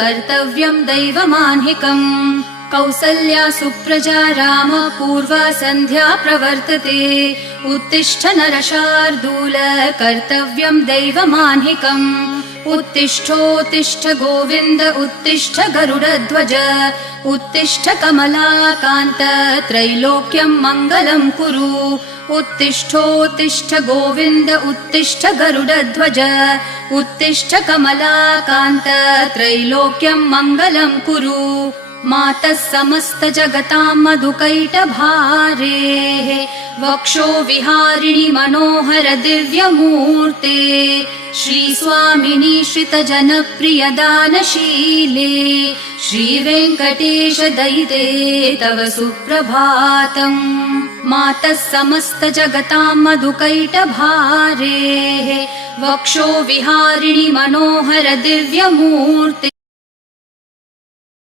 कर्तव्यं दैवमान्हिकम् कौसल्या सुप्रजा राम पूर्वा सन्ध्या प्रवर्तते उत्तिष्ठ नरशार्दूल कर्तव्यं दैवमान्हिकम् उत्तिष्ठोत्तिष्ठ गोविन्द उत्तिष्ठ गरुडध्वज उत्तिष्ठ कमलाकान्त त्रैलोक्यं मङ्गलं कुरु उत्तिष्ठोत्तिष्ठ गोविन्द उत्तिष्ठ गरुडध्वज उत्तिष्ठ कमलाकान्त त्रैलोक्यं मङ्गलं कुरु मातः समस्त जगतां मधुकैटभारेः वक्षो विहारिणि मनोहर दिव्यमूर्ते श्रीस्वामिनि श्रितजनप्रिय दानशीले श्रीवेङ्कटेश दयिते तव सुप्रभातम् मातः समस्त जगतां मधुकैटभारेः वक्षो विहारिणि मनोहर दिव्यमूर्ते